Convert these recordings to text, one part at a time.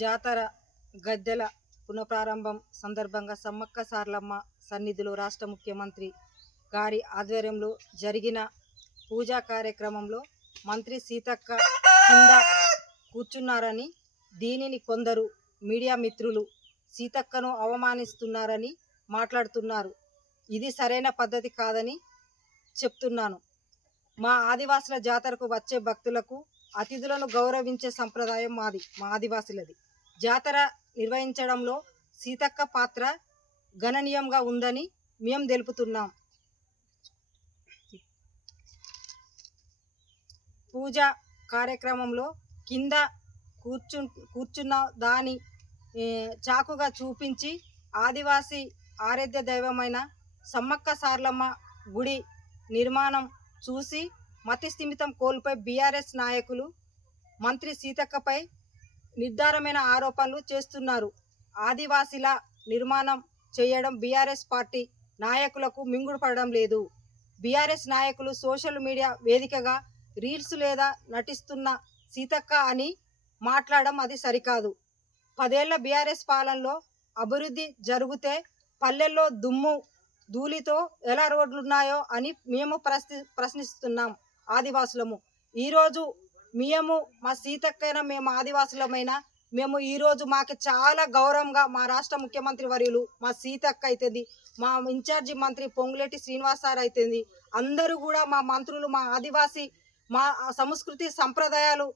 జాతర గద్దెల పునఃప్రారంభం సందర్భంగా సమ్మక్క సార్లమ్మ సన్నిధిలో రాష్ట్ర ముఖ్యమంత్రి గారి ఆధ్వర్యంలో జరిగిన పూజా కార్యక్రమంలో మంత్రి సీతక్క కింద కూర్చున్నారని, దీనిని కొందరు మీడియా మిత్రులు సీతక్కను అవమానిస్తున్నారని మాట్లాడుతున్నారు. ఇది సరైన పద్ధతి కాదని చెప్తున్నాను. మా ఆదివాసుల జాతరకు వచ్చే భక్తులకు అతిథులను గౌరవించే సంప్రదాయం మా ఆదివాసులది. జాతర నిర్వహించడంలో సీతక్క పాత్ర గణనీయంగా ఉందని మేము తెలుపుతున్నాం. పూజా కార్యక్రమంలో కింద కూర్చున్న దాని చాకుగా చూపించి ఆదివాసీ ఆరాధ్య దైవమైన సమ్మక్క సార్లమ్మ గుడి నిర్మాణం చూసి మతి స్థిమితం కోల్పోయి బీఆర్ఎస్ నాయకులు మంత్రి సీతక్కపై నిర్ధారమైన ఆరోపణలు చేస్తున్నారు. ఆదివాసీల నిర్మాణం చేయడం బీఆర్ఎస్ పార్టీ నాయకులకు మింగుడు పడడం లేదు. బీఆర్ఎస్ నాయకులు సోషల్ మీడియా వేదికగా రీల్స్ లేదా నటిస్తున్న సీతక్క అని మాట్లాడడం అది సరికాదు. 10 ఏళ్ల బీఆర్ఎస్ పాలనలో అభివృద్ధి జరిగితే పల్లెల్లో దుమ్ము ధూళితో ఎలా రోడ్లున్నాయో అని మేము ప్రశ్నిస్తున్నాం. ఆదివాసులము ఈరోజు మేము మా సీతక్కైనా మేము ఆదివాసులమైనా మేము ఈరోజు మాకు చాలా గౌరవంగా మా రాష్ట్ర ముఖ్యమంత్రి వర్యులు మా సీతక్క అవుతుంది, మా ఇన్ఛార్జి మంత్రి పొంగులేటి శ్రీనివాస్ సార్ అవుతుంది, అందరూ కూడా మా మంత్రులు మా ఆదివాసీ మా సంస్కృతి సంప్రదాయాలు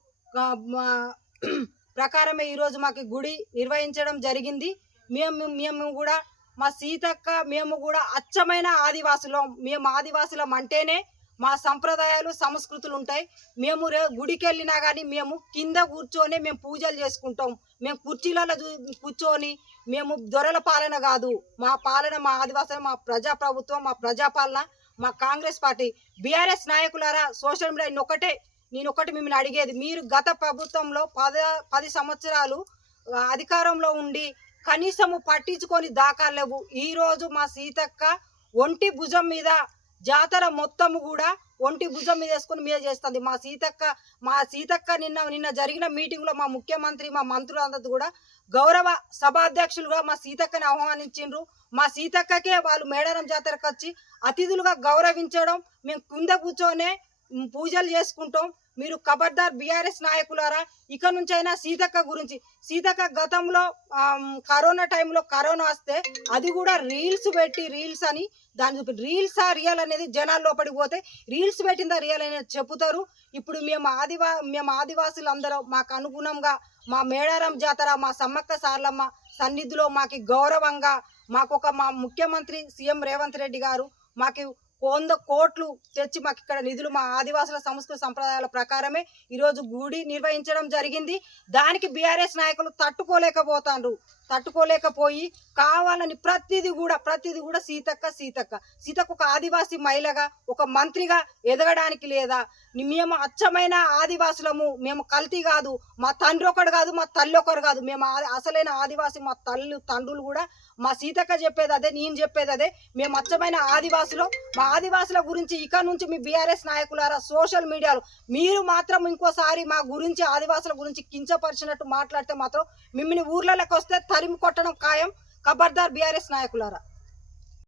ప్రకారమే ఈరోజు మాకు గుడి నిర్వహించడం జరిగింది. మేము కూడా మా సీతక్క మేము కూడా అచ్చమైన ఆదివాసులం. మేము ఆదివాసులం అంటేనే మా సంప్రదాయాలు సంస్కృతులు ఉంటాయి. మేము గుడికి వెళ్ళినా కానీ మేము కింద కూర్చొని మేము పూజలు చేసుకుంటాం. మేము కుర్చీలలో కూర్చొని మేము దొరల పాలన కాదు, మా పాలన మా ఆదివాసులు, మా ప్రజాప్రభుత్వం, మా ప్రజాపాలన, మా కాంగ్రెస్ పార్టీ. బీఆర్ఎస్ నాయకులారా సోషల్ మీడియా నేను ఒకటి మిమ్మల్ని అడిగేది, మీరు గత ప్రభుత్వంలో 10 సంవత్సరాలు అధికారంలో ఉండి కనీసము పట్టించుకొని దాఖలు లేవు. ఈరోజు మా సీతక్క ఒంటి భుజం మీద జాతర మొత్తము కూడా ఒంటి భుజం మీద వేసుకొని మీద చేస్తుంది. మా సీతక్క నిన్న జరిగిన మీటింగ్లో మా ముఖ్యమంత్రి మా మంత్రులందరూ కూడా గౌరవ సభాధ్యక్షులుగా మా సీతక్కని ఆహ్వానించిండ్రు. మా సీతక్కకే వాళ్ళు మేడారం జాతరకు వచ్చి అతిథులుగా గౌరవించడం, మేము కింద కూర్చొనే పూజలు చేసుకుంటాం. మీరు ఖబర్దార్ బీఆర్ఎస్ నాయకులారా, ఇక నుంచైనా సీతక్క గురించి, సీతక్క గతంలో కరోనా టైంలో కరోనా వస్తే అది కూడా రీల్స్ పెట్టి రీల్స్ అని దాని రీల్సా రియల్ అనేది జనాల్లో పడిపోతే రీల్స్ పెట్టిందా రియల్ అనేది చెప్పుతారు. ఇప్పుడు మేము ఆదివాసులు అందరం మాకు అనుగుణంగా మా మేడారం జాతర మా సమ్మక్క సార్లమ్మ సన్నిధిలో మాకు గౌరవంగా మా ముఖ్యమంత్రి సీఎం రేవంత్ రెడ్డి గారు మాకు 100 కోట్లు తెచ్చి మాకు ఇక్కడ నిధులు మా ఆదివాసుల సంస్కృతి సంప్రదాయాల ప్రకారమే ఈరోజు గుడి నిర్వహించడం జరిగింది. దానికి బీఆర్ఎస్ నాయకులు తట్టుకోలేకపోయి కావాలని ప్రతిదీ కూడా సీతక్క ఒక ఆదివాసీ మహిళగా ఒక మంత్రిగా ఎదగడానికి లేదా? మేము అచ్చమైన ఆదివాసులము, మేము కల్తీ కాదు, మా తండ్రి ఒకడు కాదు, మా తల్లి ఒకరు కాదు, మేము అసలైన ఆదివాసి. మా తండ్రులు కూడా మా సీతక్క చెప్పేది అదే, నేను చెప్పేది అదే. మేము అచ్చమైన ఆదివాసులు. మా ఆదివాసుల గురించి ఇక నుంచి మీ బీఆర్ఎస్ నాయకులారా సోషల్ మీడియాలో మీరు మాత్రం ఇంకోసారి మా గురించి ఆదివాసుల గురించి కించపరిచినట్టు మాట్లాడితే మాత్రం మిమ్మల్ని ఊర్లలోకి వస్తే తరిమి కొట్టడం ఖాయం. ఖబర్దార్ బీఆర్ఎస్ నాయకులారా.